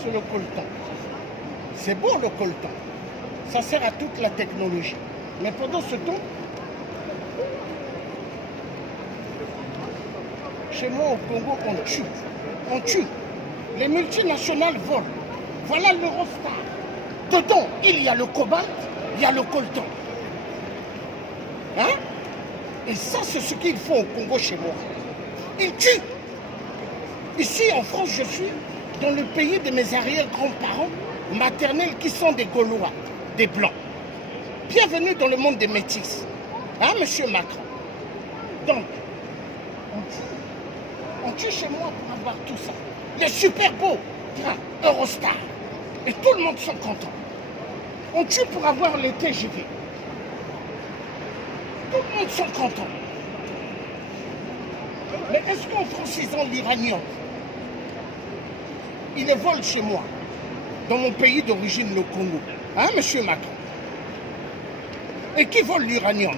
sur le coltan. C'est beau le coltan. Ça sert à toute la technologie. Mais pendant ce temps, chez moi au Congo, on tue. On tue. Les multinationales volent. Voilà l'Eurostar. Dedans, il y a le cobalt, il y a le coltan. Hein? Et ça, c'est ce qu'ils font au Congo chez moi. Ils tuent. Ici, en France, je suis dans le pays de mes arrière-grands-parents maternels qui sont des Gaulois, des Blancs. Bienvenue dans le monde des métis. Hein, monsieur Macron? Donc, on tue chez moi pour avoir tout ça. Les super beaux trains Eurostar. Et tout le monde sont contents. On tue pour avoir le TGV. Tout le monde sont contents. Mais est-ce qu'en francisant l'uranium, il les vole chez moi, dans mon pays d'origine, le Congo? Hein, monsieur Macron? Et qui vole l'uranium?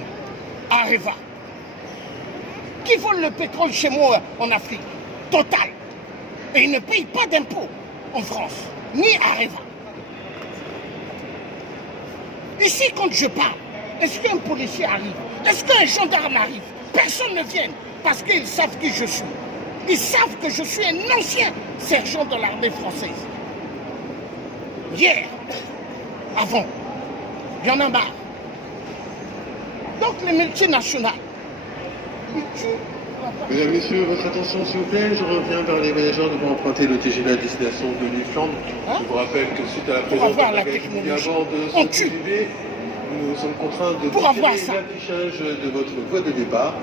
Areva. Qui vole le pétrole chez moi en Afrique? Total. Et ils ne payent pas d'impôts en France, ni Areva. Ici, quand je parle, est-ce qu'un policier arrive? Est-ce qu'un gendarme arrive? Personne ne vient parce qu'ils savent qui je suis. Ils savent que je suis un ancien sergent de l'armée française. Hier, avant, il y en a marre. Donc les multinationales, ils tuent. Mesdames, Messieurs, votre attention s'il vous plaît, je reviens vers les voyageurs devant emprunter le TGV à destination de l'île Flandre. Hein? Je vous rappelle que suite à la présence de la technologie, de ce TGV, nous sommes contraints de retirer l'affichage de votre voie de départ.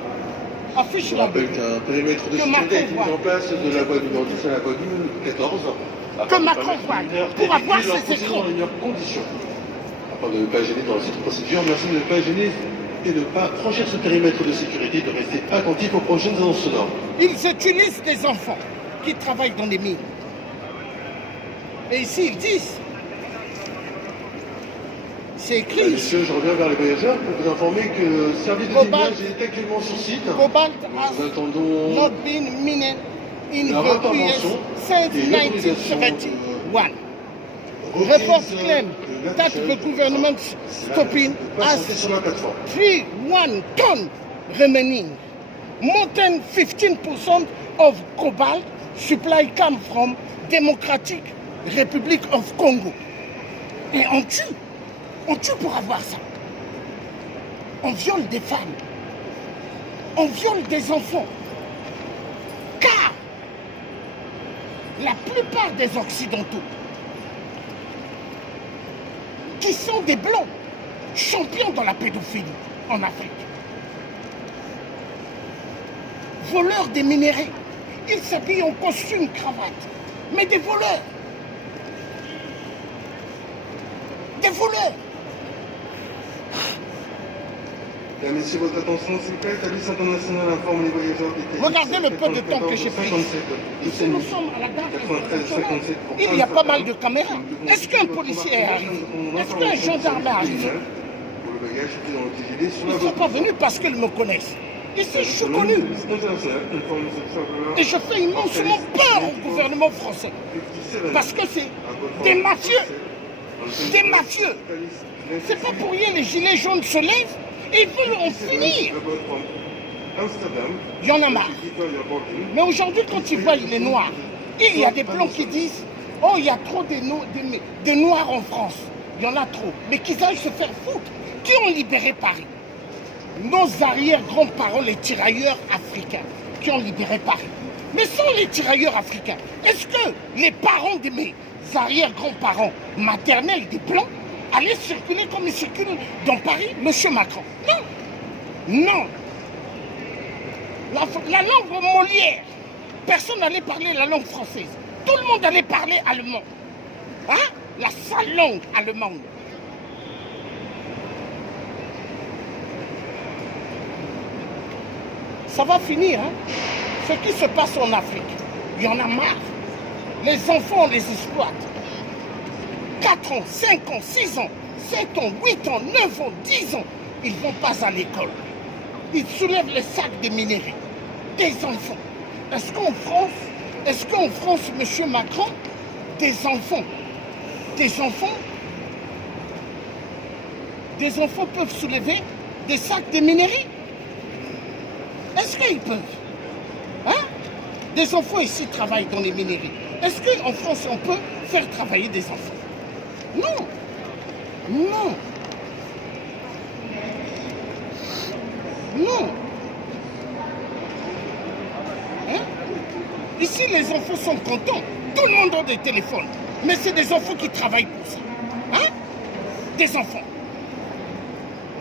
Affiche je vous rappelle qu'un périmètre de sécurité a été mis en place de la voie numéro 10 à la voie numéro 14. Que Macron voit pour avoir ses écrans. Dans les meilleures conditions. Afin de ne pas gêner dans cette procédure, merci de ne pas gêner et de ne pas franchir ce périmètre de sécurité, de rester attentif aux prochaines annonces sonores. Ils utilisent des enfants qui travaillent dans les mines. Et ici, ils disent, c'est écrit. Monsieur, je reviens vers les voyageurs pour vous informer que le service de déminage est actuellement sur site. Cobalt nous attendons not been mined in the US since 1971. Report claim that the government stopping as 3,1 ton remaining. More than 15% of cobalt supply come from Democratic Republic of Congo. Et on tue pour avoir ça. On viole des femmes. On viole des enfants. Car la plupart des Occidentaux qui sont des Blancs, champions dans la pédophilie en Afrique, voleurs des minéraux, ils s'habillent en costume, cravate, mais des voleurs. Des voleurs. Messieurs, votre attention, s'il vous plaît, Thalys International informe les voyageurs des regardez le peu de temps que j'ai pris. Ici, nous sommes à la gare internationale. Il y a pas mal de caméras. Est-ce qu'un policier est arrivé? Est-ce qu'un gendarme est arrivé? Ils ne sont pas venus parce qu'ils me connaissent. Ici, je suis connu. Et je fais immensément peur au gouvernement français. Parce que c'est des mafieux. Des mafieux. C'est pas pour rien les gilets jaunes se lèvent. Et ils veulent en finir. Il y en a marre. Mais aujourd'hui, quand ils voient les Noirs, il y a des Blancs qui disent « Oh, il y a trop de Noirs en France. Il y en a trop. » Mais qu'ils aillent se faire foutre. Qui ont libéré Paris? Nos arrière-grands-parents, les tirailleurs africains, qui ont libéré Paris. Mais sans les tirailleurs africains, est-ce que les parents de mes arrière-grands-parents maternels, des Blancs, aller circuler comme ils circulent dans Paris, monsieur Macron? Non. Non. La langue Molière, personne n'allait parler la langue française. Tout le monde allait parler allemand. Hein? La sale langue allemande. Ça va finir, hein? Ce qui se passe en Afrique, il y en a marre. Les enfants, on les exploite. 4 ans, 5 ans, 6 ans, 7 ans, 8 ans, 9 ans, 10 ans, ils ne vont pas à l'école. Ils soulèvent les sacs de minéraux. Des enfants. Est-ce qu'en France, M. Macron, des enfants peuvent soulever des sacs de minerais. Est-ce qu'ils peuvent? Hein? Des enfants ici travaillent dans les minerais. Est-ce qu'en France, on peut faire travailler des enfants? Non. Non. Non. Hein? Ici, les enfants sont contents. Tout le monde a des téléphones. Mais c'est des enfants qui travaillent pour ça. Hein? Des enfants.